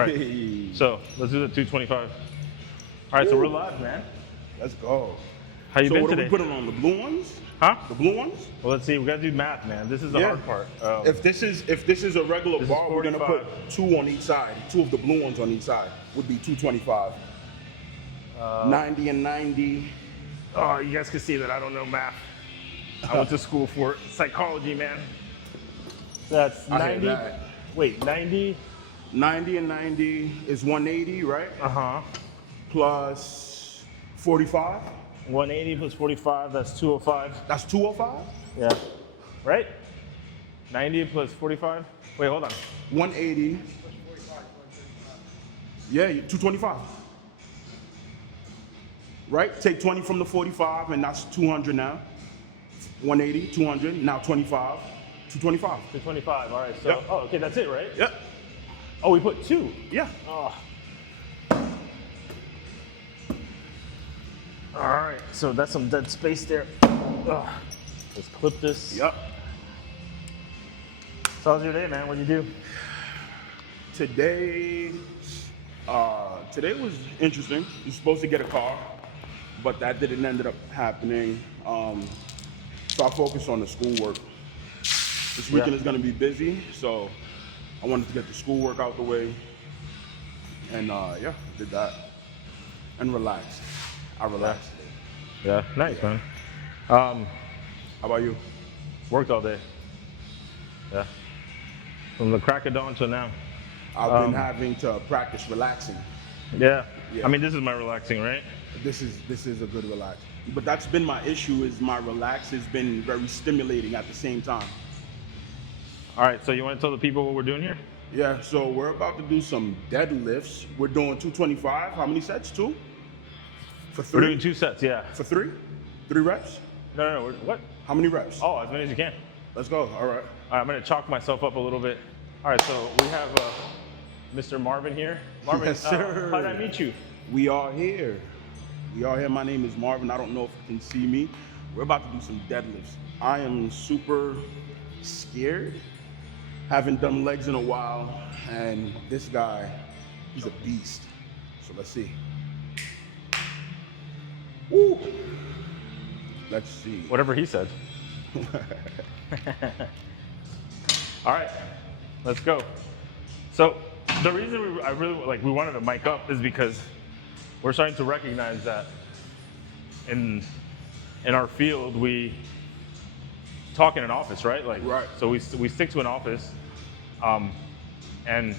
right. Hey. So let's do the 225. All right, so we're live, man. Let's go. How you been what today? are we putting on, the blue ones? Huh? The blue ones? Well, let's see. We gotta do math, man. This is the hard part. If this is a regular This is bar, we're gonna 45. put 2 on each side. 2 of the blue ones on each side would be 225. 90 and 90. Oh, you guys can see that I don't know math. I went to school for psychology, man. That's I hear 90. that. Wait, 90. 90 and 90 is 180, right? Plus 45. 180 plus 45. That's 205. That's 205. Yeah. Right? 90 plus 45. Wait, hold on. 180. Yeah, 225. Right? Take 20 from the 45, and that's 200 now. 180, 200, now 25, 225. 225. All right. So, Yep. oh, okay, that's it, right? Yep. Oh, we put 2. Yeah. Oh. All right. So that's some dead space there. Ugh. Let's clip this. Yep. So how's your day, man? What'd you do? Today was interesting. You're supposed to get a car, but that didn't end up happening. So I focused on the schoolwork. This weekend is gonna be busy, so I wanted to get the schoolwork out the way. And yeah, did that. And relaxed. I relaxed. Yeah. Nice, man. How about you? Worked all day. Yeah. From the crack of dawn till now. I've been having to practice relaxing. Yeah. Yeah. I mean, this is my relaxing, right? This is a good relax. But that's been my issue, is my relax has been very stimulating at the same time. All right. So you want to tell the people what we're doing here? Yeah, so we're about to do some deadlifts. We're doing 225. How many sets? 2? For 3? We're doing 2 sets. Yeah. For 3? 3 reps? No. What? How many reps? Oh, as many as you can. Let's go. All right. All right. I'm gonna chalk myself up a little bit. All right. So we have Mr. Marvin here. Marvin, Yes, sir. How did I meet you? We are here. We are here. My name is Marvin. I don't know if you can see me. We're about to do some deadlifts. I am super scared. Haven't done legs in a while, and this guy, he's a beast. So let's see. Woo! Let's see. Whatever he said. All right, let's go. So the reason we wanted to mic up is because we're starting to recognize that in our field we talk in an office, right? Right. So we stick to an office, and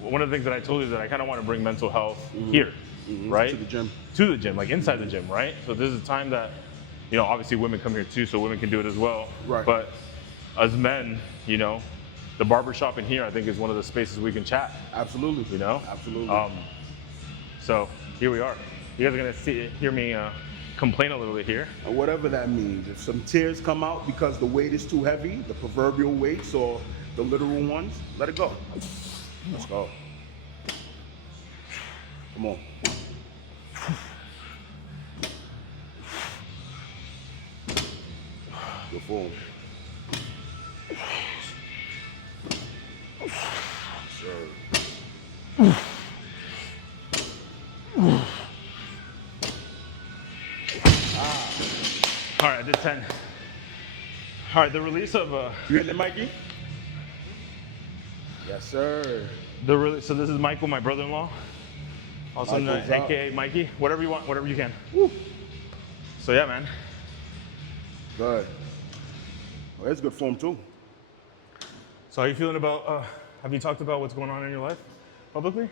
one of the things that I told you is that I kind of want to bring mental health here, right? To the gym. To the gym, like inside the gym, right? So this is a time that, obviously women come here too, so women can do it as well. Right. But as men, the barbershop in here, I think, is one of the spaces we can chat. Absolutely. Absolutely. So here we are. You guys are gonna hear me complain a little bit here. And whatever that means. If some tears come out because the weight is too heavy, the proverbial weights or the literal ones, let it go. Let's go. Come on. Good form. Sure. All right, I did 10. All right, the release of You hitting it, Mikey? Yes, sir. so this is Michael, my brother-in-law, also known, Michael's up. AKA Mikey. Whatever you want, whatever you can. Woo. So yeah, man. Good. Well, it's good form too. So how you feeling about? Have you talked about what's going on in your life publicly?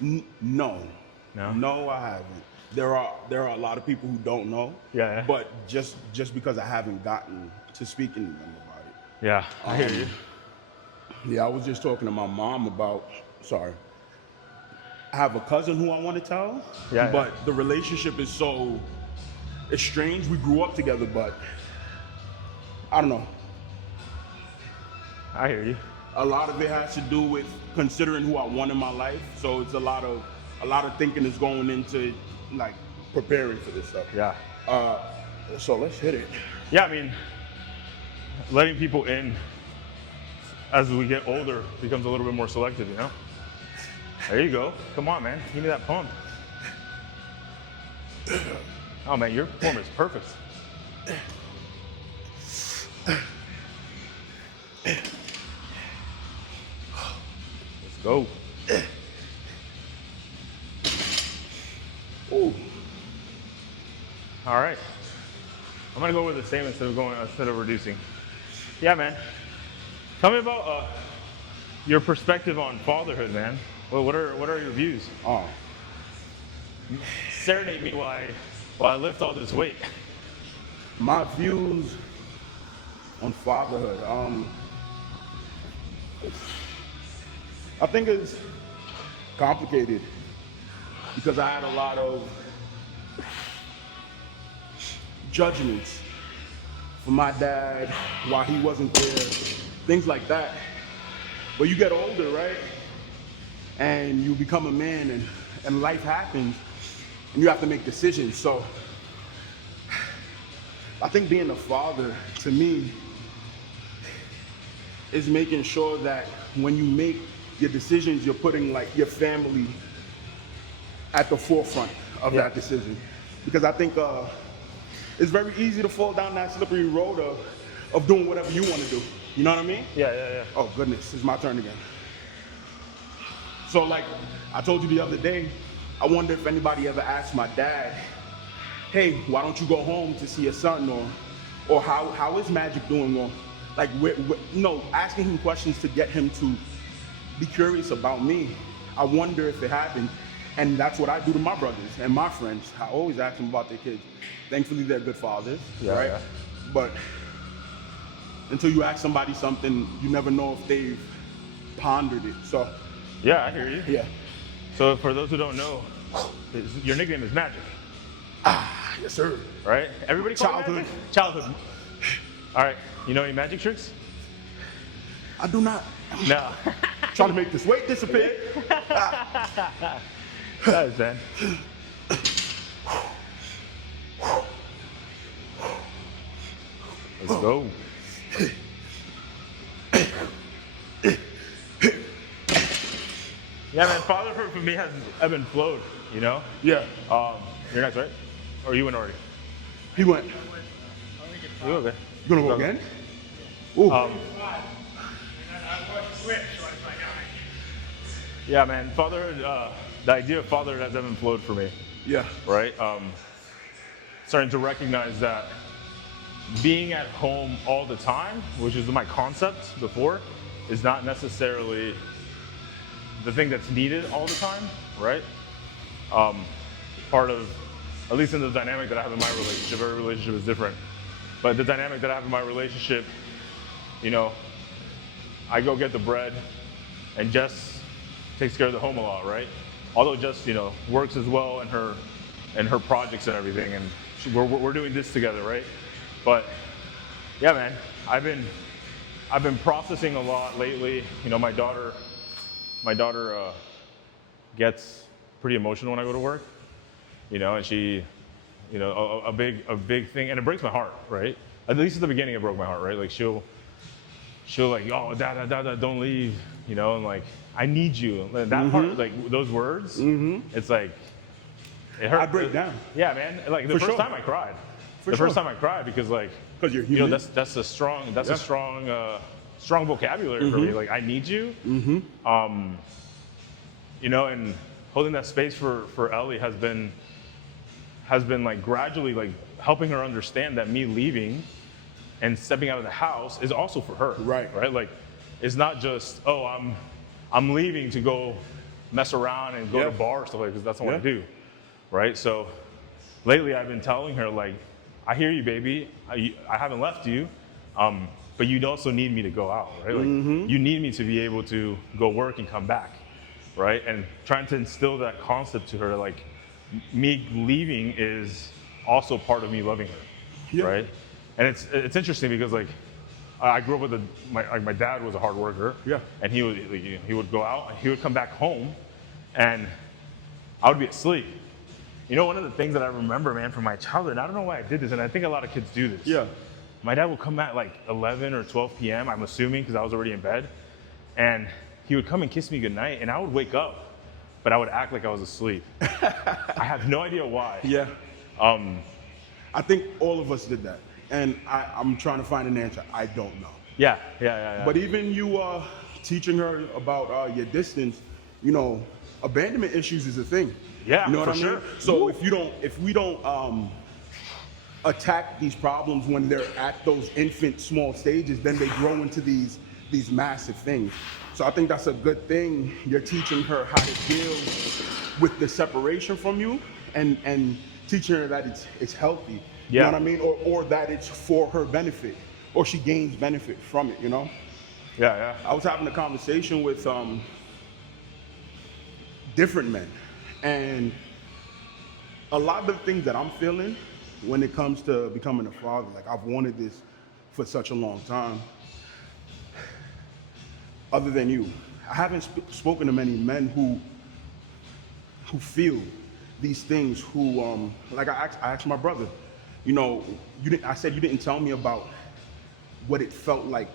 No. No? No, I haven't. There are a lot of people who don't know. Yeah. But just because I haven't gotten to speaking to them about it. Yeah, I hear you. Yeah, I was just talking to my mom about. Sorry. I have a cousin who I want to tell. Yeah. But the relationship is so estranged. We grew up together, but I don't know. I hear you. A lot of it has to do with considering who I want in my life. So it's a lot of thinking is going into like preparing for this stuff. Yeah. So let's hit it. Yeah, I mean, letting people in as we get older, becomes a little bit more selective, you know? There you go. Come on, man. Give me that pump. Oh, man, your form is perfect. Let's go. Ooh. All right. I'm gonna go with the same instead of reducing. Yeah, man. Tell me about your perspective on fatherhood, man. Well, what are your views? Oh. Serenade me while I lift all this weight. My views on fatherhood. I think it's complicated because I had a lot of judgments from my dad while he wasn't there, things like that. But you get older, right? And you become a man and life happens and you have to make decisions. So I think being a father, to me, is making sure that when you make your decisions, you're putting like your family at the forefront of that decision. Because I think it's very easy to fall down that slippery road of doing whatever you want to do. You know what I mean? Yeah. Oh goodness, it's my turn again. So like I told you the other day, I wonder if anybody ever asked my dad, hey, why don't you go home to see your son, or how is Magic doing, or like asking him questions to get him to be curious about me. I wonder if it happened, and that's what I do to my brothers and my friends. I always ask them about their kids. Thankfully, they're good fathers, right? Yeah. But until you ask somebody something, you never know if they've pondered it. So yeah, I hear you. Yeah. So for those who don't know, your nickname is Magic. Yes, sir. Right? Everybody call Childhood. it Magic? Childhood. All right. You know any magic tricks? I do not. No. Trying to make this weight disappear. Nice, man. Let's go. Yeah, man. Fatherhood for me has ebbed and flowed. You know. Yeah. You're next, right? Or you went already? He went. You okay? You gonna go again? Ooh. Yeah, man. Fatherhood. The idea of fatherhood has ebbed and flowed for me. Yeah. Right. Starting to recognize that being at home all the time, which is my concept before, is not necessarily the thing that's needed all the time, right? Part of, at least in the dynamic that I have in my relationship, every relationship is different, but the dynamic that I have in my relationship, you know, I go get the bread and Jess takes care of the home a lot, right? Although Jess, you know, works as well in her projects and everything, and we're doing this together, right? But yeah, man, I've been processing a lot lately. You know, my daughter gets pretty emotional when I go to work. You know, and she, you know, a big thing, and it breaks my heart, right? At least at the beginning, it broke my heart, right? Like she'll like, oh, dad, don't leave, you know, and like, I need you. That part, like those words, it's like, it hurt. I break down. Yeah, man. Like the first time I cried. First time I cried because like, because you're human. You know, that's a strong vocabulary for me. Like, I need you. You know, and holding that space for Ellie has been like gradually like helping her understand that me leaving and stepping out of the house is also for her. Right. Like, it's not just, oh, I'm leaving to go mess around and go to bars stuff like, because that's what I do. Right. So lately I've been telling her, like, I hear you, baby. I haven't left you, but you also need me to go out, right? Like, you need me to be able to go work and come back, right? And trying to instill that concept to her, like, me leaving is also part of me loving her, right? And it's interesting because, like, I grew up with my dad was a hard worker, and he would go out, and he would come back home, and I would be asleep. You know, one of the things that I remember, man, from my childhood, and I don't know why I did this, and I think a lot of kids do this. my dad would come at like 11 or 12 p.m., I'm assuming, because I was already in bed. And he would come and kiss me goodnight, and I would wake up, but I would act like I was asleep. I have no idea why. Yeah. I think all of us did that. And I'm trying to find an answer. I don't know. Yeah. But even you teaching her about your distance, you know, abandonment issues is a thing. Yeah, you know what for I mean? sure. So if we don't attack these problems when they're at those infant small stages, then they grow into these massive things. So I think that's a good thing. You're teaching her how to deal with the separation from you, and teaching her that it's healthy. You know what I mean? Or that it's for her benefit, or she gains benefit from it, you know? Yeah. I was having a conversation with different men, and a lot of the things that I'm feeling when it comes to becoming a father, like I've wanted this for such a long time. Other than you, I haven't spoken to many men who feel these things. Who like I asked my brother, you know, I said you didn't tell me about what it felt like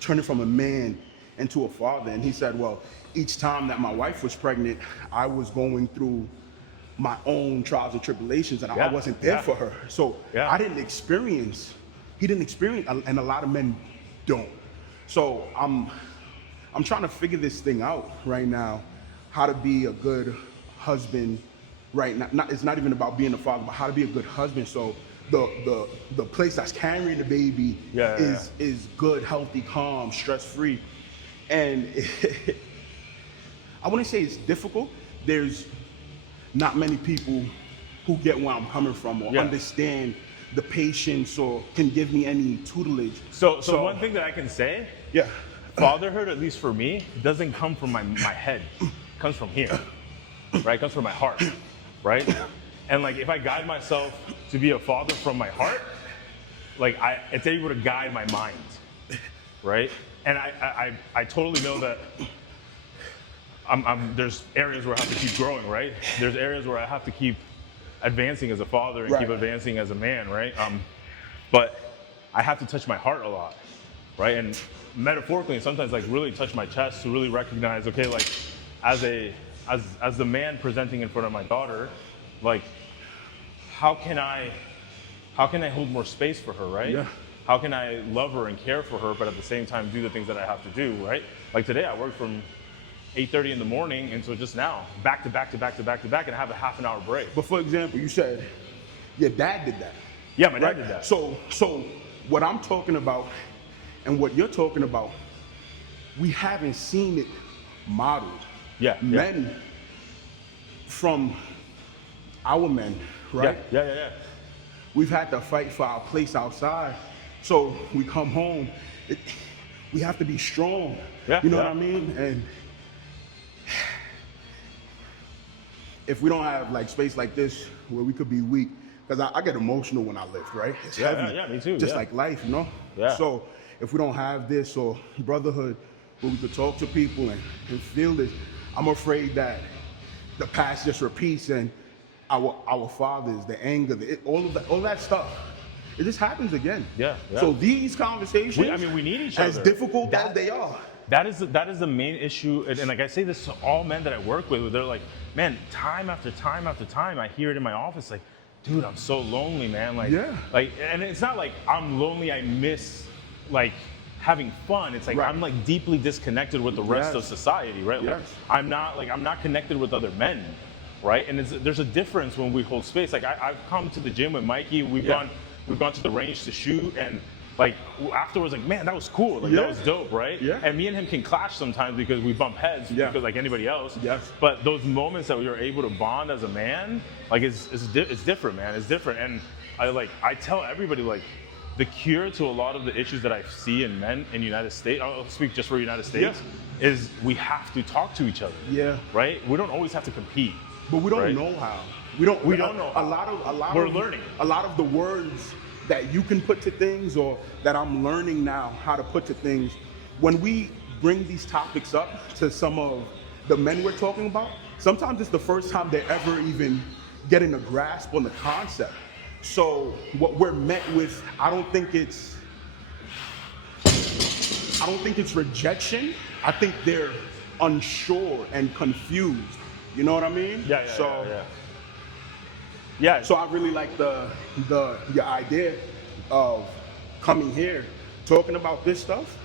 turning from a man into a father, and he said, well, each time that my wife was pregnant, I was going through my own trials and tribulations, and I wasn't there for her. So I didn't experience, he didn't experience, and a lot of men don't. So I'm trying to figure this thing out right now, how to be a good husband right now. It's not even about being a father, but how to be a good husband. So the place that's carrying the baby is good, healthy, calm, stress-free. And I wouldn't say it's difficult. There's not many people who get where I'm coming from or understand the patience or can give me any tutelage. So one thing that I can say, fatherhood, at least for me, doesn't come from my head. It comes from here, right? It comes from my heart, right? And like, if I guide myself to be a father from my heart, like it's able to guide my mind, right? And I totally know that there's areas where I have to keep growing, right? There's areas where I have to keep advancing as a father and keep advancing as a man, right? But I have to touch my heart a lot, right? And metaphorically, sometimes like really touch my chest to really recognize, okay, like as the man presenting in front of my daughter, like how can I hold more space for her, right? Yeah. How can I love her and care for her, but at the same time do the things that I have to do, right? Like today, I worked from 8:30 in the morning until just now, back to back, and I have a half an hour break. But for example, you said your dad did that. Yeah, my dad did that. So what I'm talking about and what you're talking about, we haven't seen it modeled. Men from our men, right? Yeah. We've had to fight for our place outside. So we come home, we have to be strong. You know what I mean? And if we don't have like space like this where we could be weak, because I get emotional when I lift, right? It's heavy. Yeah, me too. Just like life, you know? Yeah. So if we don't have this or brotherhood where we could talk to people and feel this, I'm afraid that the past just repeats and our fathers, the anger, all that stuff, it just happens again. Yeah. So these conversations, we need each other. As difficult as they are. That is the main issue, and like I say this to all men that I work with, they're like, man, time after time after time, I hear it in my office, like, dude, I'm so lonely, man. Like, and it's not like I'm lonely, I miss like having fun. It's like I'm like deeply disconnected with the rest of society, right? Like, I'm not connected with other men, right? And there's a difference when we hold space. Like I've come to the gym with Mikey, we've gone to the range to shoot, and like afterwards, like, man, that was cool. Like that was dope, right? Yeah. And me and him can clash sometimes because we bump heads, because like anybody else. Yes. But those moments that we were able to bond as a man, like it's different, man. It's different. And I tell everybody, like, the cure to a lot of the issues that I see in men in the United States, I'll speak just for the United States, is we have to talk to each other. Yeah. Right? We don't always have to compete. But we don't know how. We don't know. We're learning. A lot of the words that you can put to things, or that I'm learning now how to put to things, when we bring these topics up to some of the men we're talking about, sometimes it's the first time they're ever even getting a grasp on the concept. So what we're met with, I don't think it's rejection. I think they're unsure and confused. You know what I mean? Yeah. So I really like your idea of coming here, talking about this stuff,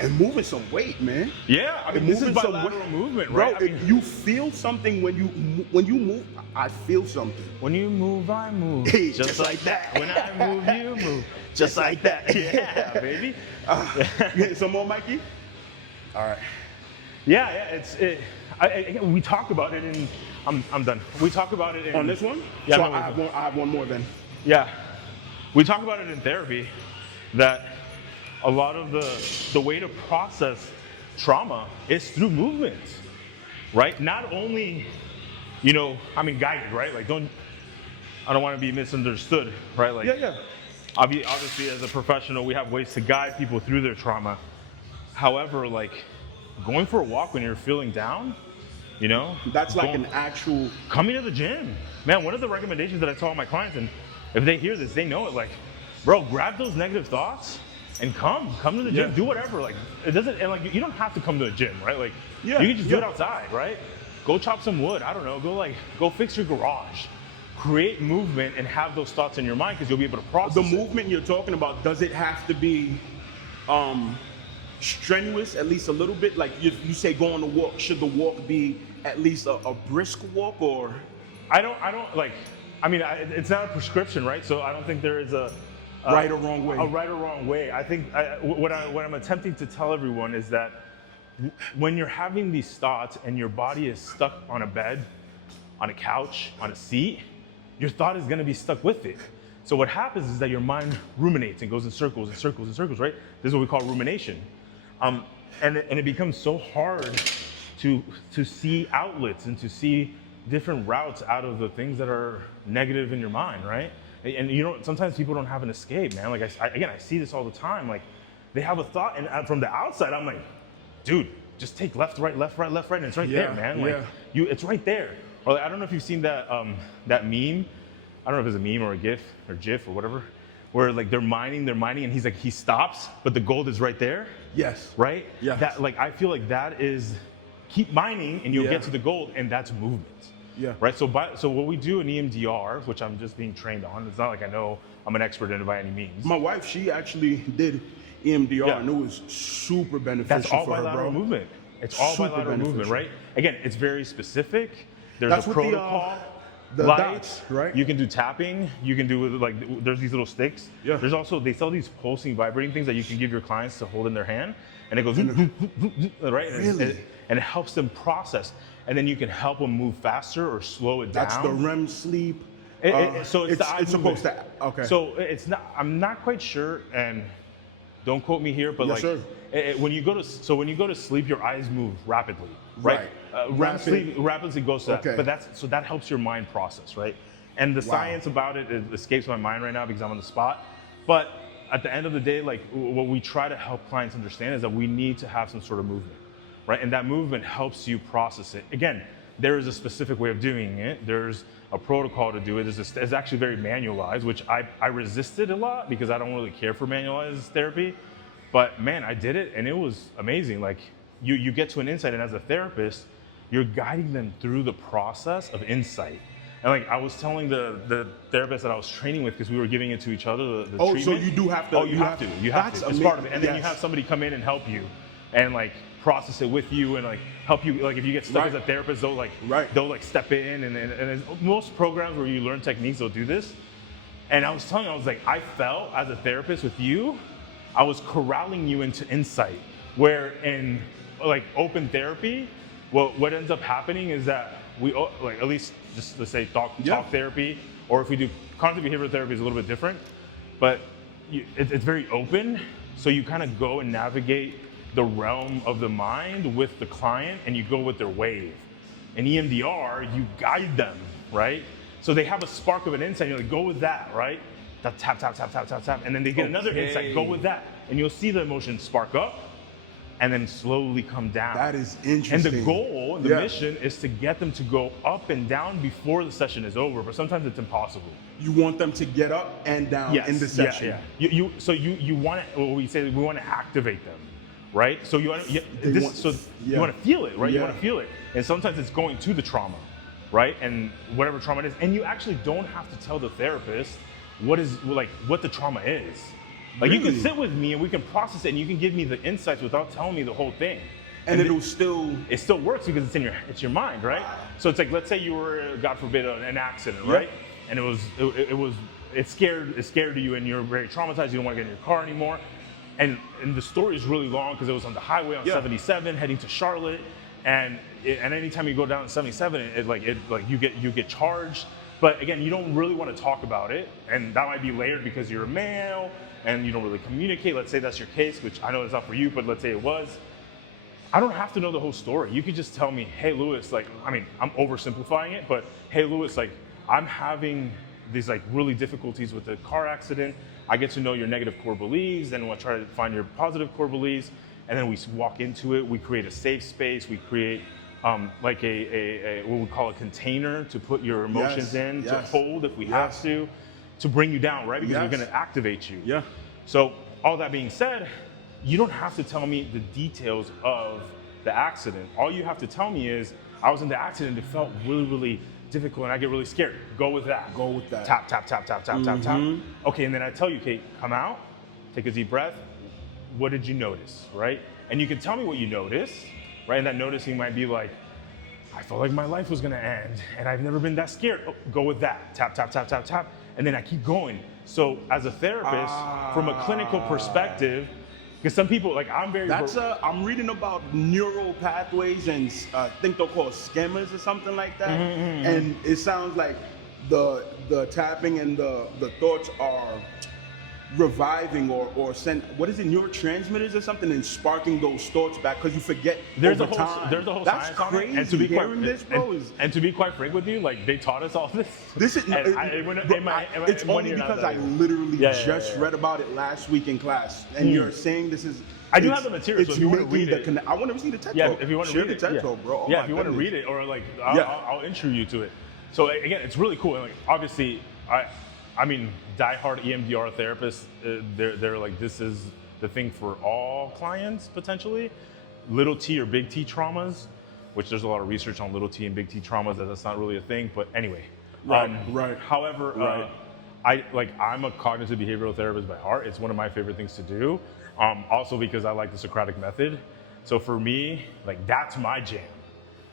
and moving some weight, man. Yeah, I mean, this is bilateral movement, right? Bro, you feel something when you move. I feel something. When you move, I move. Hey, just like that. When I move, you move. Just like that. Yeah, baby. You hit some more, Mikey? All right. Yeah. We talk about it in. I'm done. We talk about it in, on this one. Yeah. So I have one more then. Yeah. We talk about it in therapy that a lot of the way to process trauma is through movement, right? Not only, guided, right? Like I don't want to be misunderstood, right? Like, yeah. Obviously, as a professional, we have ways to guide people through their trauma. However, like going for a walk when you're feeling down, that's like an actual coming to the gym, man. One of the recommendations that I tell all my clients, and if they hear this, they know it. Like, bro, grab those negative thoughts and come to the gym. Do whatever. Like, it doesn't, and like you don't have to come to the gym, right? Like, you can just do it outside, right? Go chop some wood. I don't know. Go fix your garage. Create movement and have those thoughts in your mind because you'll be able to process the movement you're talking about. Does it have to be strenuous, at least a little bit? Like you say, go on the walk. Should the walk be at least a brisk walk, or? I don't like. I mean, it's not a prescription, right? So I don't think there is a right or wrong way. A right or wrong way. I think what I'm attempting to tell everyone is that when you're having these thoughts and your body is stuck on a bed, on a couch, on a seat, your thought is going to be stuck with it. So what happens is that your mind ruminates and goes in circles and circles and circles, right? This is what we call rumination. And it becomes so hard to see outlets and to see different routes out of the things that are negative in your mind, right? And sometimes people don't have an escape, man. Like I see this all the time. Like they have a thought, and from the outside, I'm like, dude, just take left, right, and it's right there, man. Like it's right there. Or like, I don't know if you've seen that meme. I don't know if it's a meme or a GIF or GIF or whatever, where like they're mining, and he's like, he stops, but the gold is right there. Yes. Right? Yeah. That, like, I feel like that is, keep mining and you'll get to the gold, and that's movement. Yeah. Right? So what we do in EMDR, which I'm just being trained on, it's not like I know I'm an expert in it by any means. My wife, she actually did EMDR and it was super beneficial. That's all for her, bilateral bro. movement. It's all Super bilateral movement, beneficial. right? Again, it's very specific. There's That's a what protocol. the lights, dots, right? You can do tapping. You can do like there's these little sticks. Yeah. There's also, they sell these pulsing, vibrating things that you can give your clients to hold in their hand, and it goes right. Really? And it helps them process, and then you can help them move faster or slow it down. That's the REM sleep. So it's supposed to. Okay. So it's not. I'm not quite sure, and don't quote me here, but Yes, sir. when you go to sleep, your eyes move rapidly, right? REM sleep rapidly goes to that. Okay. But that helps your mind process, right? And the science about it escapes my mind right now because I'm on the spot. But at the end of the day, like what we try to help clients understand is that we need to have some sort of movement, right? And that movement helps you process it. Again, there is a specific way of doing it. There's a protocol to do it. It's actually very manualized, which I resisted a lot because I don't really care for manualized therapy. But man, I did it and it was amazing. Like you get to an insight, and as a therapist, you're guiding them through the process of insight. And like I was telling the therapist that I was training with, because we were giving it to each other, the treatment. So you do have to. You have to. That's It's part of it. And then you have somebody come in and help you and like process it with you and like help you. Like if you get stuck as a therapist, they'll like step in and most programs where you learn techniques, they'll do this. And I was telling you, I was like, I felt as a therapist with you, I was corralling you into insight, where in like open therapy, what ends up happening is that we, like at least just let's say talk therapy, or if we do cognitive behavioral therapy is a little bit different, but it's very open. So you kind of go and navigate the realm of the mind with the client, and you go with their wave. In EMDR, you guide them, right? So they have a spark of an insight, you're like, go with that, right? Tap, tap, tap, tap, tap, tap, and then they get another insight, go with that. And you'll see the emotion spark up, and then slowly come down. That is interesting. And the goal, the mission is to get them to go up and down before the session is over, but sometimes it's impossible. You want them to get up and down in the session. Yeah. You want to, we say we want to activate them, right? So you want to feel it, right? You want to feel it. And sometimes it's going to the trauma, right? And whatever trauma it is. And you actually don't have to tell the therapist what the trauma is. Like you can sit with me and we can process it and you can give me the insights without telling me the whole thing. And it still works because it's your mind, right? So it's like, let's say you were, God forbid, an accident, right? And it scared you and you're very traumatized, you don't want to get in your car anymore. And the story is really long because it was on the highway on 77 heading to Charlotte. And anytime you go down 77, you get charged. But again, you don't really want to talk about it. And that might be layered because you're a male and you don't really communicate. Let's say that's your case, which I know it's not for you, but let's say it was. I don't have to know the whole story. You could just tell me, hey, Louis, I'm oversimplifying it, but hey, Louis, I'm having these really difficulties with the car accident. I get to know your negative core beliefs, then we'll try to find your positive core beliefs, and then we walk into it. We create a safe space. We create what we call a container to put your emotions in, to hold if we have to bring you down, right? Because we're going to activate you. Yeah. So all that being said, you don't have to tell me the details of the accident. All you have to tell me is, I was in the accident, it felt really, really difficult and I get really scared. Go with that. Tap, tap, tap, tap, tap, tap, tap. Okay, and then I tell you, okay, come out, take a deep breath. What did you notice, right? And you can tell me what you noticed, right? And that noticing might be like, I felt like my life was gonna end and I've never been that scared. Oh, go with that. Tap, tap, tap, tap, tap. And then I keep going. So as a therapist, from a clinical perspective, because some people, I'm reading about neural pathways and I think they're called schemas or something like that. And it sounds like the tapping and the thoughts are reviving or send, what is it, neurotransmitters or something, and sparking those thoughts back because you forget over time. There's a whole That's science on it. crazy. And to be And to be quite frank with you, they taught us all this. This is it's only because I literally just read about it last week in class, and you're saying this is. I do have the material, so if you want to read it. I want to see the TED Talk. Yeah, if you want to read the TED Talk, bro. If you want to read it, or I'll intro you to it. So again, it's really cool. And obviously, I mean, diehard EMDR therapists, they're like, this is the thing for all clients potentially. Little T or big T traumas, which there's a lot of research on little T and big T traumas. That's not really a thing, but anyway. Right. However, I'm a cognitive behavioral therapist by heart. It's one of my favorite things to do. Also because I like the Socratic method. So for me, that's my jam,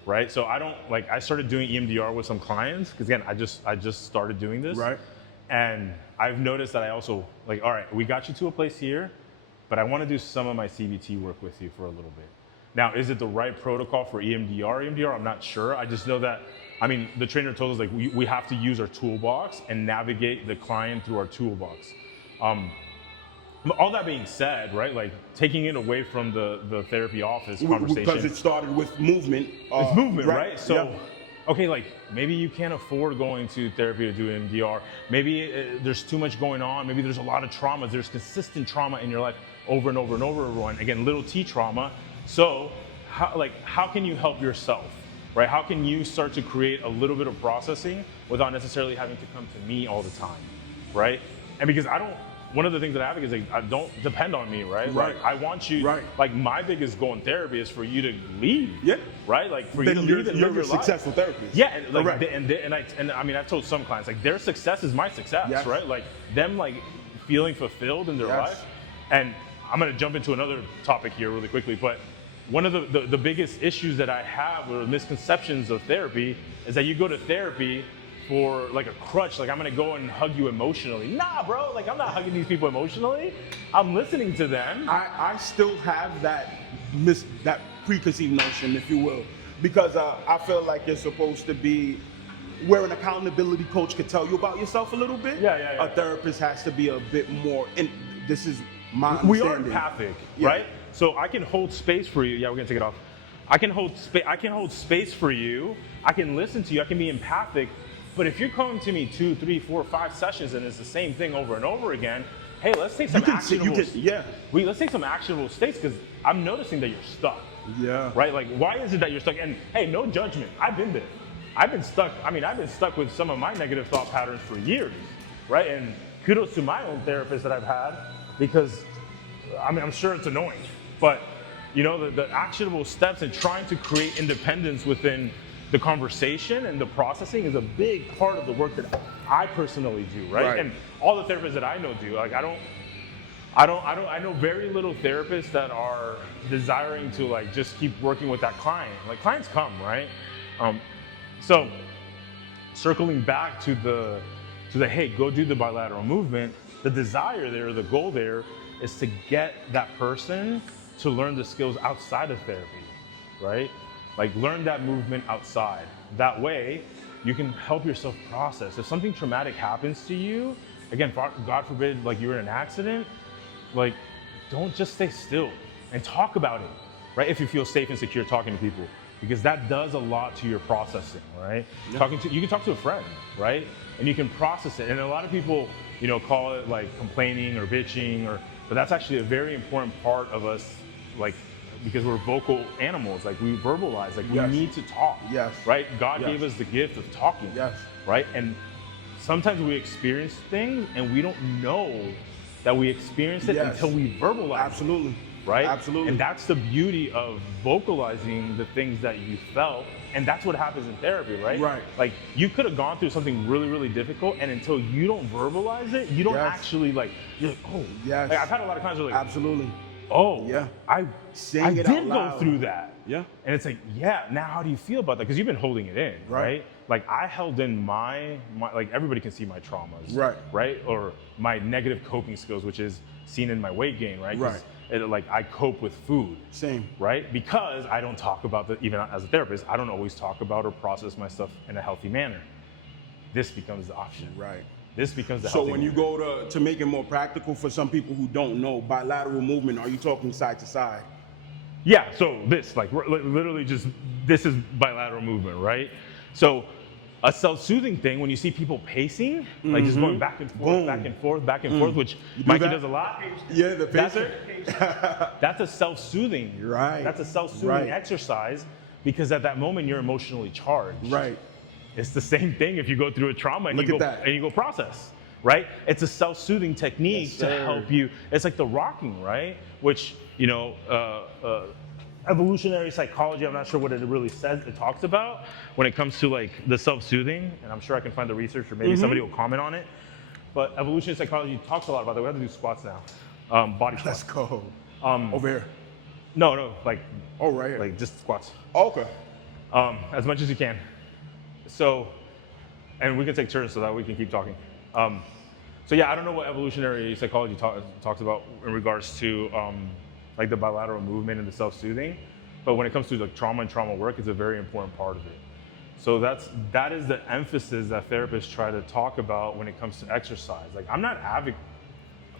right? So I started doing EMDR with some clients because again, I just started doing this. Right. And I've noticed that I also all right, we got you to a place here, but I want to do some of my CBT work with you for a little bit. Now, is it the right protocol for EMDR? I'm not sure. I just know that, the trainer told us we have to use our toolbox and navigate the client through our toolbox. All that being said, right, taking it away from the therapy office conversation. Because it started with movement. It's movement, right? So, okay, maybe you can't afford going to therapy to do MDR. Maybe there's too much going on. Maybe there's a lot of traumas. There's consistent trauma in your life over and over and over again. Again, little T trauma. So, how can you help yourself, right? How can you start to create a little bit of processing without necessarily having to come to me all the time, right? And because one of the things that I have is don't depend on me, right? Right. I want you, my biggest goal in therapy is for you to leave. Yeah. Right? For you to leave and live your life. You're a successful therapist. Yeah. I've told some clients, their success is my success, right? Them feeling fulfilled in their life. And I'm going to jump into another topic here really quickly, but one of the biggest issues that I have or misconceptions of therapy is that you go to therapy for a crutch, I'm gonna go and hug you emotionally. Nah, bro, I'm not hugging these people emotionally. I'm listening to them. I still have that preconceived notion, if you will, because I feel like it's supposed to be where an accountability coach could tell you about yourself a little bit. Yeah. A therapist has to be a bit more, and this is my understanding. We are empathic, right? So I can hold space for you. Yeah, we're gonna take it off. I can hold space for you. I can listen to you. I can be empathic. But if you're coming to me 2, 3, 4, 5 sessions and it's the same thing over and over again, hey, let's take some actionable. Let's take some actionable states because I'm noticing that you're stuck. Yeah. Right? Like, why is it that you're stuck? And hey, no judgment. I've been there. I've been stuck. I mean, I've been stuck with some of my negative thought patterns for years, right? And kudos to my own therapist that I've had because, I mean, I'm sure it's annoying, but you know, the actionable steps and trying to create independence within the conversation and the processing is a big part of the work that I personally do, right? And all the therapists that I know do. Like, I know very little therapists that are desiring to like just keep working with that client. Like, clients come, right? So circling back to the hey, go do the bilateral movement, the desire there, the goal there is to get that person to learn the skills outside of therapy, right? Like, learn that movement outside. That way, you can help yourself process. If something traumatic happens to you, again, God forbid, like you're in an accident, like, don't just stay still and talk about it, right? If you feel safe and secure talking to people, because that does a lot to your processing, right? Yeah. You can talk to a friend, right? And you can process it. And a lot of people, you know, call it like complaining or bitching, but that's actually a very important part of us, like, because we're vocal animals, like we verbalize, like we need to talk, right? God gave us the gift of talking, right? And sometimes we experience things and we don't know that we experienced it until we verbalize it, right? Absolutely. And that's the beauty of vocalizing the things that you felt, and that's what happens in therapy, right? Right. Like, you could have gone through something really, really difficult, and until you don't verbalize it, you don't actually like, you're like, oh, like, I've had a lot of clients who are like, absolutely. Oh, I did go through that. Yeah. And it's like, now how do you feel about that? Because you've been holding it in, right? Like, I held in my like, everybody can see my traumas, right? Or my negative coping skills, which is seen in my weight gain, right? Like, I cope with food. Same. Right? Because I don't talk about even as a therapist, I don't always talk about or process my stuff in a healthy manner. This becomes the option. Right. This becomes the So when you go to make it more practical for some people who don't know, bilateral movement, are you talking side to side? Yeah, so this, like, literally just, this is bilateral movement, right? So a self-soothing thing, when you see people pacing, like just going back and forth, back and forth, back and forth, which Mikey does a lot. Yeah, the pacer. That's a self-soothing. Right. That's a self-soothing exercise, because at that moment you're emotionally charged. Right. It's the same thing if you go through a trauma and you go process, right? It's a self-soothing technique to help you. It's like the rocking, right? Which, you know, evolutionary psychology, I'm not sure what it really says, it talks about when it comes to like the self-soothing, and I'm sure I can find the research or maybe somebody will comment on it. But evolutionary psychology talks a lot about that. We have to do squats now, body squats. Let's go. Over here. No, like, right here. Like just squats. Okay. As much as you can. So, and we can take turns so that we can keep talking. So yeah, I don't know what evolutionary psychology talks about in regards to like the bilateral movement and the self-soothing, but when it comes to like trauma and trauma work, it's a very important part of it. So that is the emphasis that therapists try to talk about when it comes to exercise. Like, I'm not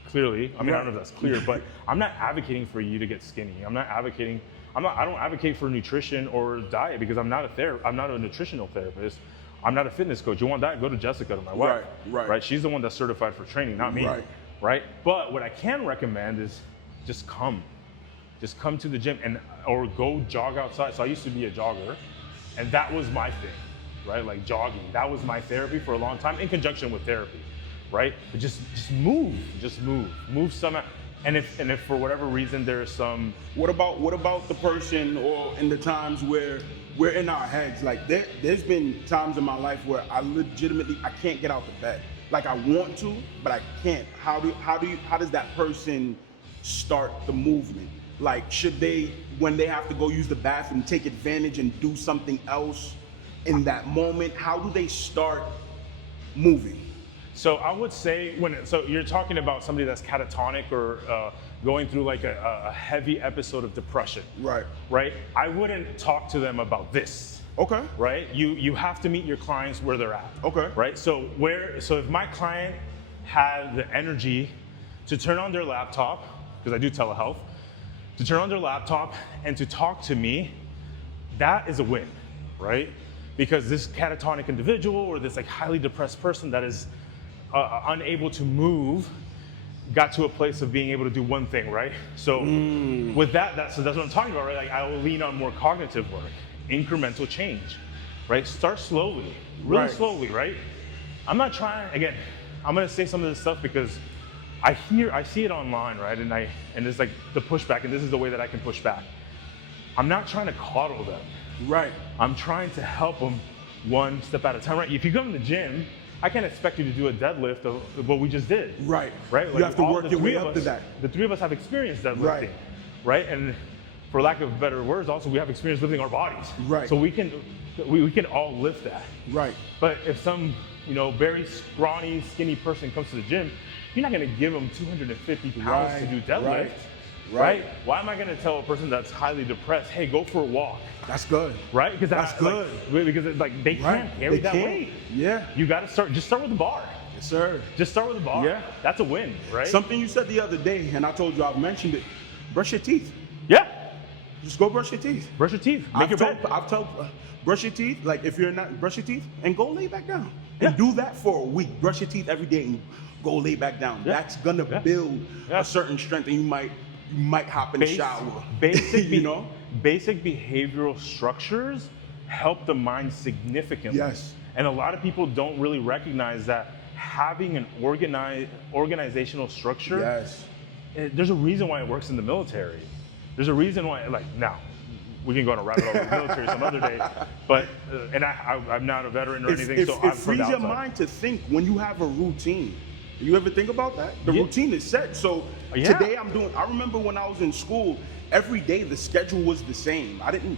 clearly, I mean, I don't know if that's clear, but I'm not advocating for you to get skinny. I don't advocate for nutrition or diet, because I'm not a nutritional therapist. I'm not a fitness coach. You want that? Go to Jessica, to my wife. Right. She's the one that's certified for training, not me. Right. But what I can recommend is just come to the gym or go jog outside. So I used to be a jogger, and that was my thing, right? Like, jogging. That was my therapy for a long time, in conjunction with therapy, right? But just move somehow. And if for whatever reason there's some. What about the person, or in the times where we're in our heads? Like, there's been times in my life where I can't get out the bed. Like, I want to, but I can't. How does that person start the movement? Like, should they, when they have to go use the bathroom, take advantage and do something else in that moment? How do they start moving? So I would say so you're talking about somebody that's catatonic or going through like a heavy episode of depression. Right? I wouldn't talk to them about this. Okay. Right? You have to meet your clients where they're at. Okay. Right? So if my client had the energy to turn on their laptop, because I do telehealth, to turn on their laptop and to talk to me, that is a win, right? because this catatonic individual or this like highly depressed person that is unable to move got to a place of being able to do one thing, right? So with that's what I'm talking about, right? Like I will lean on more cognitive work, incremental change, right? Start slowly, really slowly, right? I'm not trying, again, I'm gonna say some of this stuff because I see it online, right? And it's like the pushback, and this is the way that I can push back. I'm not trying to coddle them. Right. I'm trying to help them one step at a time, right? If you come to the gym, I can't expect you to do a deadlift of what we just did. Right. Right? Like you have to work your way up to that. The three of us have experienced deadlifting, right? And for lack of better words, also we have experience lifting our bodies. Right. So we can all lift that. Right. But if some, very scrawny, skinny person comes to the gym, you're not going to give them 250 pounds to do deadlift. Right? Why am I going to tell a person that's highly depressed, hey, go for a walk? That's good. Right? Because that's good. Because they can't carry that weight. Yeah. You got to just start with the bar. Yes, sir. Just start with the bar. Yeah. That's a win, right? Something you said the other day, and I told you I've mentioned it. Brush your teeth. Yeah. Just go brush your teeth. Brush your teeth. Make your bed. I've told brush your teeth. Like if you're not, brush your teeth and go lay back down. Yeah. And do that for a week. Brush your teeth every day and go lay back down. Yeah. That's gonna build a certain strength, and you might hop in the shower. Basic, basic behavioral structures help the mind significantly. Yes. And a lot of people don't really recognize that having an organizational structure. Yes. There's a reason why it works in the military. There's a reason why, now, we can go on a rabbit hole with the military some other day, but, and I'm not a veteran or anything, so I'm it frees your mind to think when you have a routine. You ever think about that? The routine is set. So today I remember when I was in school, every day the schedule was the same. I didn't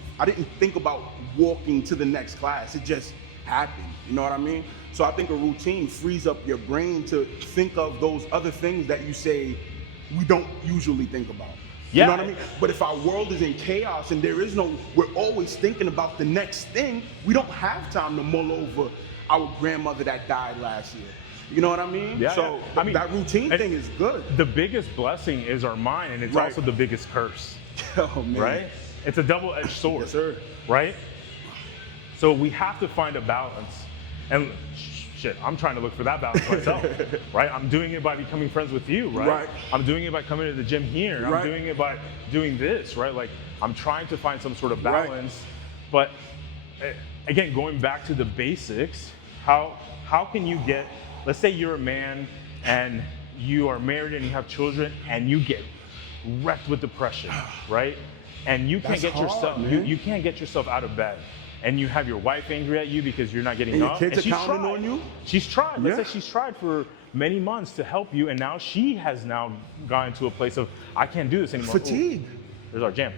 think about walking to the next class. It just happened. You know what I mean? So I think a routine frees up your brain to think of those other things that you say we don't usually think about. Yeah. You know what I mean? But if our world is in chaos and we're always thinking about the next thing, we don't have time to mull over our grandmother that died last year. You know what I mean? Yeah. So that routine thing is good. The biggest blessing is our mind, and it's also the biggest curse. Oh, man. Right? It's a double-edged sword. Yes, sir. Right? So we have to find a balance. And shit, I'm trying to look for that balance myself. Right? I'm doing it by becoming friends with you, right? I'm doing it by coming to the gym here. I'm doing it by doing this, right? Like, I'm trying to find some sort of balance. But again, going back to the basics, how can you get, let's say you're a man and you are married and you have children and you get wrecked with depression, right? And you can't get yourself you can't get yourself out of bed. And you have your wife angry at you because you're not getting up. Your kids and are counting on you? She's tried. Let's say she's tried for many months to help you, and now she has gone to a place of, I can't do this anymore. Fatigue. There's our jam.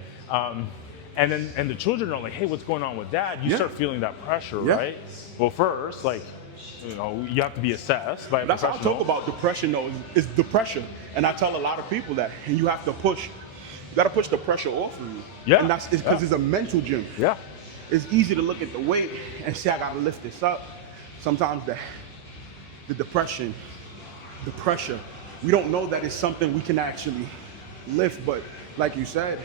And the children are like, hey, what's going on with dad? You start feeling that pressure, right? Well, first, you have to be assessed by a That's how I professional. talk about depression, though, is depression. And I tell a lot of people that, and you have to push. You got to push the pressure off of you. Yeah. And that's because it's a mental gym. Yeah. It's easy to look at the weight and say, I got to lift this up. Sometimes the depression, the pressure, we don't know that it's something we can actually lift. But like you said,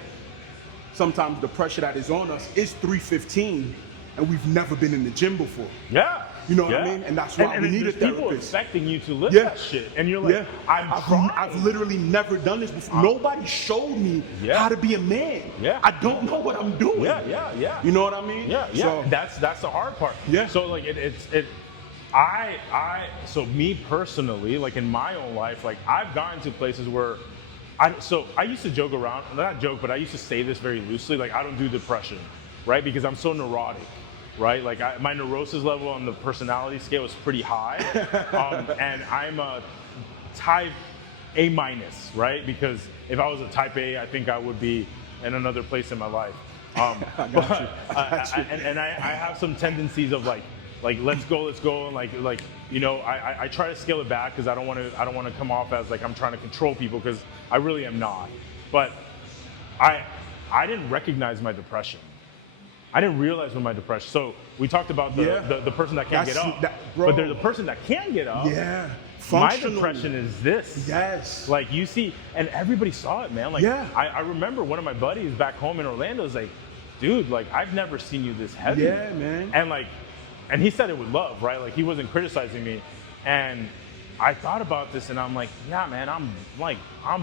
sometimes the pressure that is on us is 315, and we've never been in the gym before. Yeah. You know what I mean? And that's why we need a people therapist. expecting you to lift that shit. And you're like, I've literally never done this before. Nobody showed me how to be a man. Yeah. I don't know what I'm doing. Yeah. You know what I mean? Yeah. So, that's the hard part. Yeah. So like so me personally, like in my own life, like I've gotten to places where I used to joke around, not joke, but I used to say this very loosely, like I don't do depression, right? Because I'm so neurotic. Right, like my neurosis level on the personality scale is pretty high, and I'm a type A-, right? Because if I was a type A, I think I would be in another place in my life. I have some tendencies of like let's go, and I try to scale it back because I don't want to come off as like I'm trying to control people, because I really am not. But I didn't recognize my depression. I didn't realize when my depression. So we talked about the person that can't get up, but there's the person that can get up. Yeah. My depression is this. Yes. Like you see, and everybody saw it, man. Like I remember one of my buddies back home in Orlando was like, dude, like I've never seen you this heavy. Yeah, man. And like and he said it with love, right? Like he wasn't criticizing me. And I thought about this and I'm like, yeah, man, I'm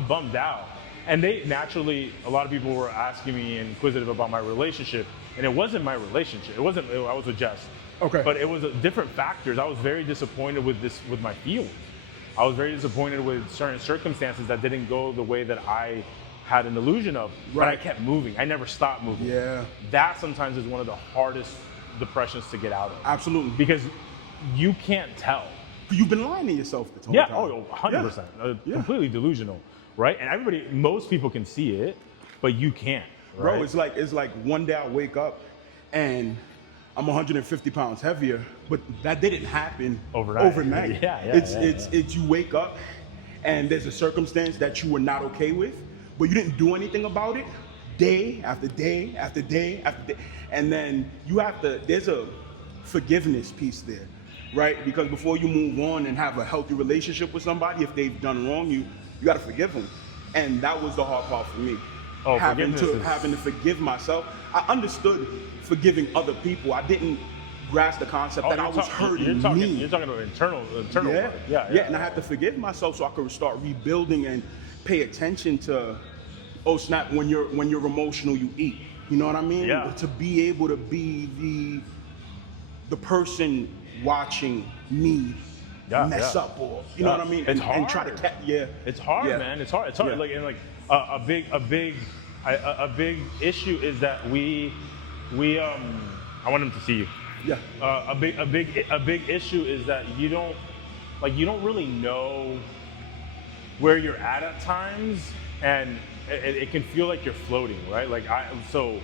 bummed out. And they naturally, a lot of people were asking me and inquisitive about my relationship. And it wasn't my relationship. I was with Jess. Okay. But it was different factors. I was very disappointed with my feelings. I was very disappointed with certain circumstances that didn't go the way that I had an illusion of. But I kept moving. I never stopped moving. Yeah. That sometimes is one of the hardest depressions to get out of. Absolutely. Because you can't tell. You've been lying to yourself the whole Yeah, time. 100%. Completely delusional, right? And most people can see it, but you can't, right? Bro, it's like one day I wake up and I'm 150 pounds heavier, but that didn't happen overnight. It's you wake up and there's a circumstance that you were not okay with, but you didn't do anything about it day after day after day after day. And then there's a forgiveness piece there, right? Because before you move on and have a healthy relationship with somebody, if they've done wrong, you got to forgive them. And that was the hard part for me. Having to forgive myself. I understood forgiving other people. I didn't grasp the concept that I was hurting me. You're talking about internal yeah. part. Yeah, and I had to forgive myself so I could start rebuilding and pay attention to, oh snap, when you're emotional, you eat. You know what I mean? Yeah. To be able to be the person watching me mess up, or you know what I mean? It's hard. And try to It's hard, man. It's hard. It's hard. A big issue is that I want him to see you. Yeah. A big issue is that you don't really know where you're at times, and it can feel like you're floating, right? So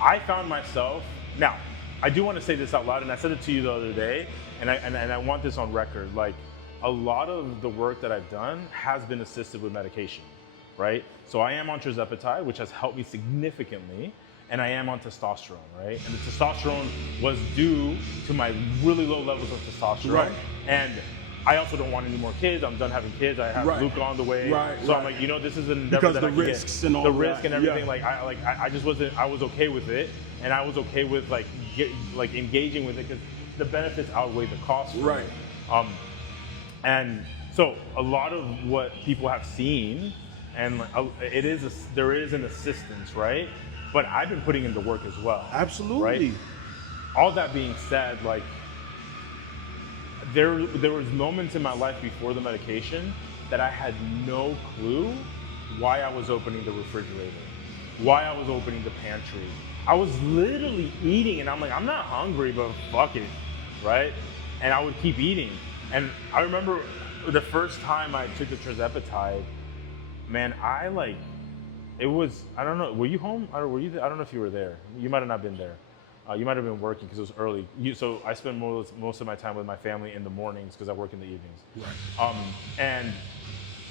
I found myself. Now, I do want to say this out loud, and I said it to you the other day, and I want this on record. Like, a lot of the work that I've done has been assisted with medication, right? So I am on tirzepatide, which has helped me significantly, and I am on testosterone, right? And the testosterone was due to my really low levels of testosterone. Right. And I also don't want any more kids. I'm done having kids. I have Luke on the way. So I'm like, this is an endeavor that I can get. Because the risks and all the risk and everything. Yeah. I just wasn't. I was okay with it, and I was okay with engaging with it because the benefits outweigh the costs. Right. And so a lot of what people have seen, and there is an assistance, right? But I've been putting in the work as well. Absolutely. Right? All that being said, there was moments in my life before the medication that I had no clue why I was opening the refrigerator, why I was opening the pantry. I was literally eating, and I'm like, I'm not hungry, but fuck it, right? And I would keep eating. And I remember the first time I took the tirzepatide, man, I don't know, were you home? Or were you? I don't know if you were there. You might have not been there. You might have been working because it was early. So I spend most of my time with my family in the mornings because I work in the evenings. Right. And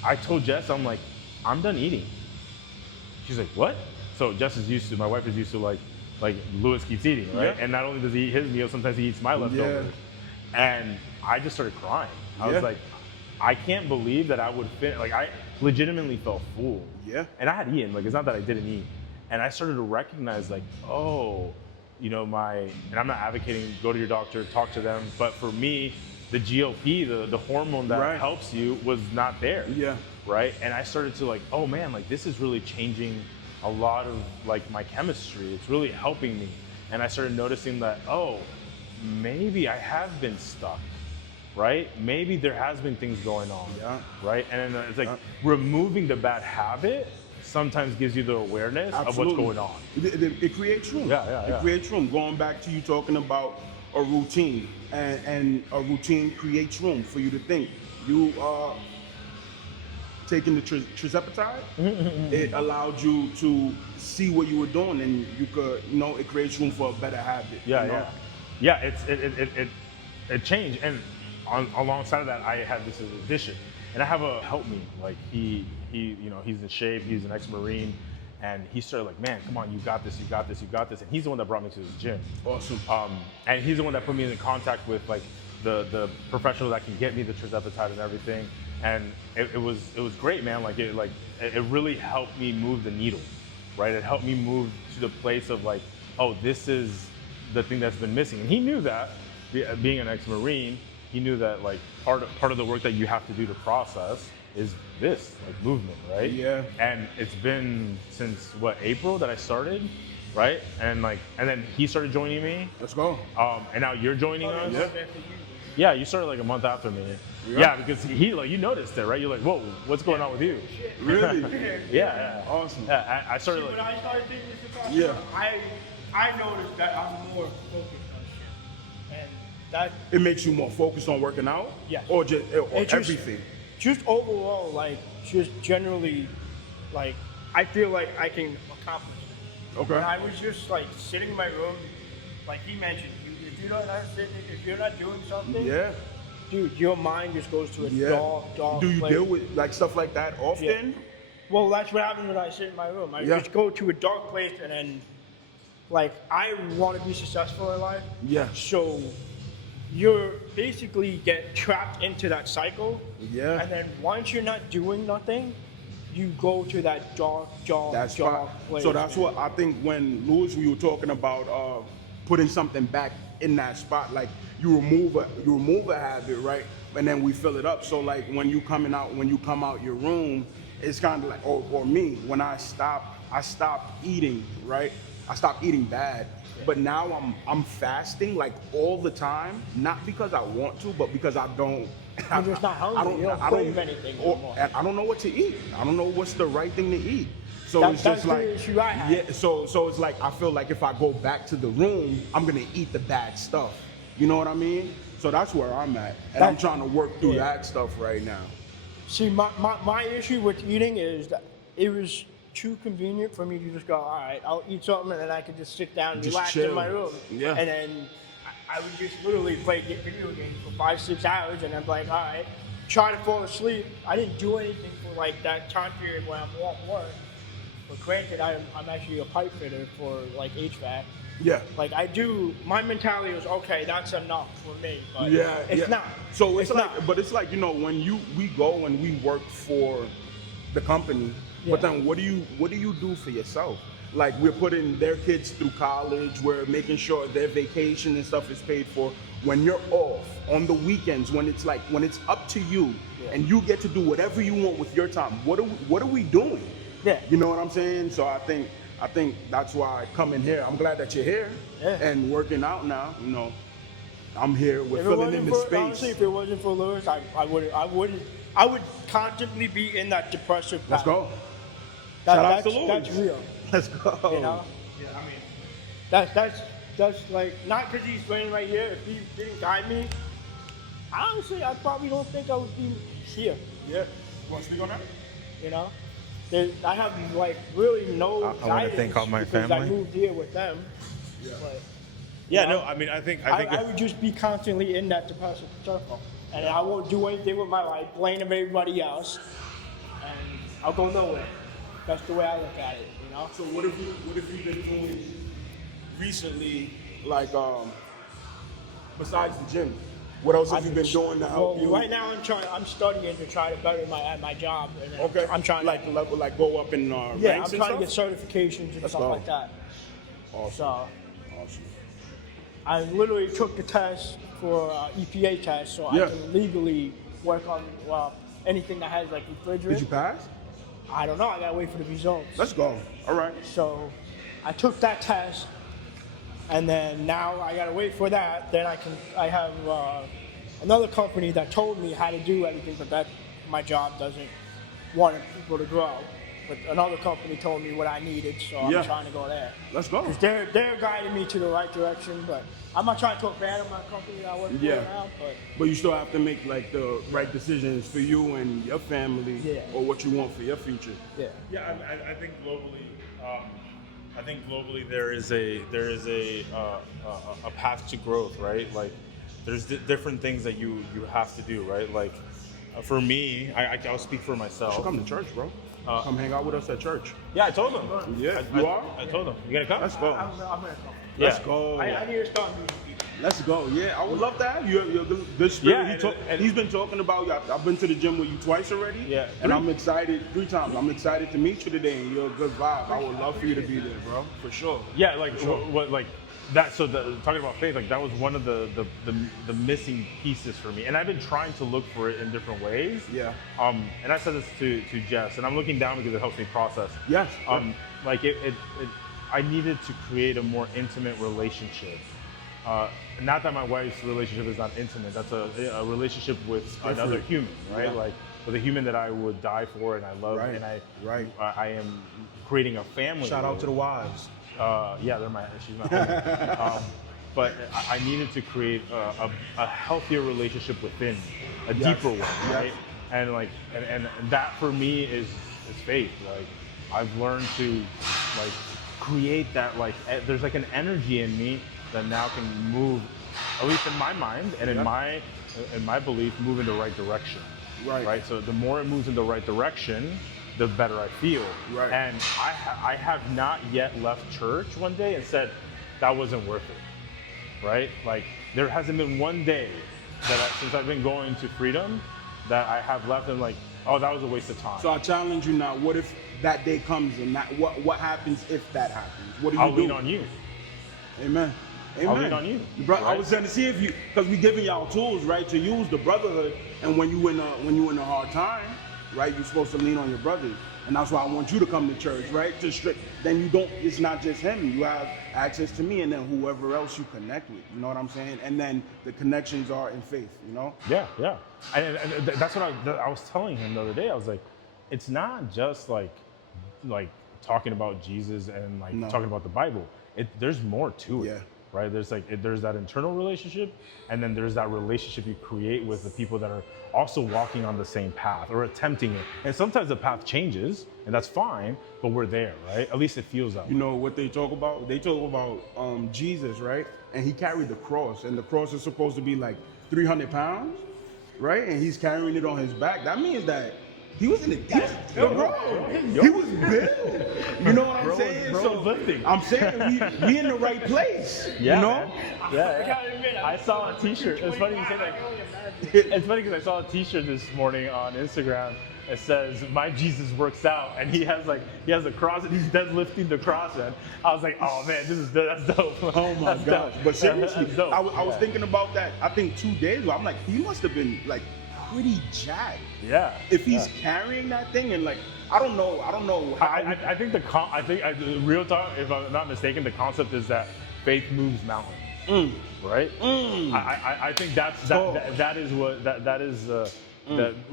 I told Jess, I'm like, I'm done eating. She's like, what? So Jess is used to, my wife is used to like Lewis keeps eating, right? Yeah. And not only does he eat his meal, sometimes he eats my leftovers. Yeah. And I just started crying. I was like, I can't believe that I would fit. Like, I legitimately felt full. Yeah. And I had eaten. Like, it's not that I didn't eat. And I started to recognize, like, oh, and I'm not advocating go to your doctor, talk to them, but for me, the GLP, the hormone that helps you, was not there. Yeah. Right. And I started to like, oh man, like this is really changing a lot of like my chemistry. It's really helping me. And I started noticing that, oh, maybe I have been stuck. Right? Maybe there has been things going on. Yeah. Right? And then it's like removing the bad habit sometimes gives you the awareness of what's going on. It creates room. It creates room. Going back to you talking about a routine, and a routine creates room for you to think. You are taking the tirzepatide, it allowed you to see what you were doing, and you could, it creates room for a better habit. Yeah, it changed. And alongside of that, I had this addition, and I have a help me. Like he's in shape. He's an ex-Marine, and he started like, man, come on, you got this. And he's the one that brought me to this gym. Awesome. And he's the one that put me in contact with like the professional that can get me the tirzepatide and everything. And it was great, man. Like it really helped me move the needle, right? It helped me move to the place of like, oh, this is the thing that's been missing. And he knew that. being an ex-Marine, he knew that like part of the work that you have to do to process is this, like movement, right? Yeah. And it's been since what, April that I started, right? And then he started joining me. Let's go. And now you're joining us. Yeah. Yeah, you started like a month after me. Yeah, because he like, you noticed it, right? You're like, whoa, what's going on with you? Really? Yeah. Awesome. Yeah, I started When like, I started taking this apart, Yeah. I noticed that I'm more focused on shit, and that It makes you more focused on working out? Yes. Or just or It just- everything? just overall, like, just generally, like, I feel like I can accomplish it. Okay. And I was just like sitting in my room, like he mentioned, if you're not sitting, if you're not doing something, Yeah. dude, your mind just goes to a Yeah. dark Do you place. deal with like stuff like that often? Yeah. Well, that's what happens when I sit in my room. I Yeah. just go to a dark place, and then, like, I want to be successful in life. Yeah. So you're basically get trapped into that cycle. Yeah. And then once you're not doing nothing, you go to that dark That's dark right. place. So that's man. what I think when Louis, we were talking about putting something back in that spot, like you remove a habit, right? And then we fill it up. So like when you come out your room, it's kind of like, or me, when I stopped eating, right? I stopped eating bad. But now I'm fasting like all the time, not because I want to, but because I don't. You're just not hungry. You don't crave anything anymore. And I don't know what to eat. I don't know what's the right thing to eat. So That's it's just the like, issue I have. yeah. So it's like I feel like if I go back to the room, I'm gonna eat the bad stuff. You know what I mean? So that's where I'm at, and I'm trying to work through that stuff right now. See, my issue with eating is that it was too convenient for me to just go, all right, I'll eat something, and then I could just sit down and Just relax chill. in my room. Yeah. And then I would just literally play video games for 5-6 hours, and I'm like, all right, try to fall asleep. I didn't do anything for like that time period when I'm off work. But granted, I'm actually a pipe fitter for like HVAC. Yeah. Like I do, my mentality is okay. That's enough for me, but Yeah, it's yeah. not. So it's like, not. but it's like, you know, when we go and we work for the company, but Yeah. then what do you do for yourself? Like we're putting their kids through college, we're making sure their vacation and stuff is paid for. When you're off on the weekends, when it's up to you, and you get to do whatever you want with your time, what are we doing? Yeah. You know what I'm saying? So I think that's why I come in here. I'm glad that you're here and working out now. You know, I'm here. We're filling in the space. Honestly, if it wasn't for Lewis, I would constantly be in that depressive pattern. Let's go. Shout out to Louis. That's real. Let's go. You know? yeah, I mean, That's like, not because he's playing right here. If he didn't guide me, honestly, I probably don't think I would be here. Yeah. Want to speak on that? You know? I have like really no I wanna guidance thank all my because I family. moved here with them. Yeah. But, yeah, you know, no, I mean, I think I would just be constantly in that depressive circle. And I won't do anything with my life, blame everybody else, and I'll go nowhere. That's the way I look at it, you know? So what have you been doing recently, like besides the gym? What else have you been doing to help Well, you? right now I'm studying to try to better my job. And Okay. I'm trying like to, level, like go up in yeah, I'm ranks and trying to stuff? get certifications and Let's stuff go. like that. Awesome. So Awesome. I literally took the test for EPA test, so Yeah. I can legally work on anything that has like refrigerant. Did you pass? I don't know. I gotta wait for the results. Let's go. All right. So I took that test, and then now I gotta wait for that. Then I have another company that told me how to do everything, but that my job doesn't want people to grow. But another company told me what I needed, so I'm Yeah. trying to go there. Let's go. 'Cause they're guiding me to the right direction, but I'm not trying to talk bad of my company that I work for Yeah. now, but But you still have to make like the right decisions for you and your family, Yeah. or what you want for your future. yeah. Yeah, I think globally, there is a path to growth, right? Like there's different things that you have to do, right? Like for me, I'll speak for myself. So come to church, bro. Come hang out with us at church. Yeah, I told them. Yeah, you are? I told them. You gonna come? Let's go. I'm gonna come. Yeah. Let's go. I need to start meeting people. Let's go. Yeah, I would love to have you. You're a good spirit. Yeah, He's been talking about you. I've been to the gym with you twice already. Yeah, and I'm excited 3 times. I'm excited to meet you today, and you're a good vibe. I would love for you to be there, bro, for sure. Yeah, like what like that. So talking about faith, like that was one of the missing pieces for me, and I've been trying to look for it in different ways. Yeah. And I said this to Jess, and I'm looking down because it helps me process. Yes. Like I needed to create a more intimate relationship. Not that my wife's relationship is not intimate. That's a relationship with another human, right? Yeah. Like with a human that I would die for and I love, Right. and Right. I am creating a family. Shout out to the wives. Yeah, she's my homie. But I needed to create a healthier relationship within, a deeper one, right? Yes. And like, and that for me is faith. Like, I've learned to like create that, like, there's like an energy in me that now can move, at least in my mind and in my belief, move in the right direction. Right. So the more it moves in the right direction, the better I feel. Right. And I have not yet left church one day and said that wasn't worth it. Right. Like there hasn't been one day that since I've been going to Freedom that I have left and like, oh, that was a waste of time. So I challenge you now. What if that day comes and what happens if that happens? What do you I'll do? lean on you. Amen. Amen. I'll lean on you. Bro, right? I was going to see if you, because we giving y'all tools, right, to use the brotherhood. And when you in a hard time, right, you're supposed to lean on your brothers. And that's why I want you to come to church, right? Then you don't. It's not just him. You have access to me, and then whoever else you connect with. You know what I'm saying? And then the connections are in faith. You know? Yeah. And that's what I was telling him the other day. I was like, it's not just like talking about Jesus and like talking about the Bible. There's more to it. Yeah. Right? There's that internal relationship, and then there's that relationship you create with the people that are also walking on the same path or attempting it. And sometimes the path changes, and that's fine, but we're there, right? At least it feels that way. You know what they talk about? They talk about Jesus, right? And he carried the cross, and the cross is supposed to be like 300 pounds, right? And he's carrying it on his back. That means that he was in the he was built. You know what I'm saying? Bro, lifting. I'm saying we in the right place. Yeah, you know? man. Yeah. I saw a T-shirt. It's funny you say that. It's funny because I saw a T-shirt this morning on Instagram. It says, "My Jesus works out," and he has a cross and he's deadlifting the cross. And I was like, "Oh man, that's dope." Oh my gosh! But seriously, That's dope. I was thinking about that. I think 2 days ago. I'm like, he must have been like pretty jacked. Yeah. If he's carrying that thing and like, I don't know how. I think real talk, if I'm not mistaken, the concept is that faith moves mountains, right? I think that is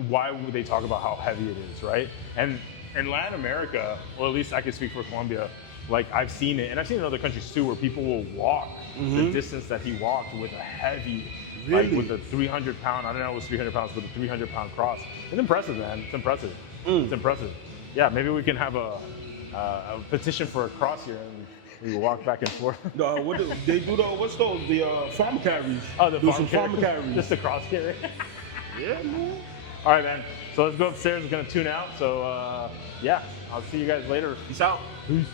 why they talk about how heavy it is, right? And in Latin America, or at least I can speak for Colombia, like I've seen it, and I've seen it in other countries too, where people will walk the distance that he walked with a heavy. Really? Like with a 300-pound, I don't know if it was 300 pounds, but a 300-pound cross. It's impressive, man. It's impressive. It's impressive. Yeah, maybe we can have a petition for a cross here and we walk back and forth. What do they do? What's those? The farm carries. Oh, the farm carries. Just a cross carry. Yeah, man. All right, man. So let's go upstairs. We're going to tune out. So, yeah, I'll see you guys later. Peace out. Peace.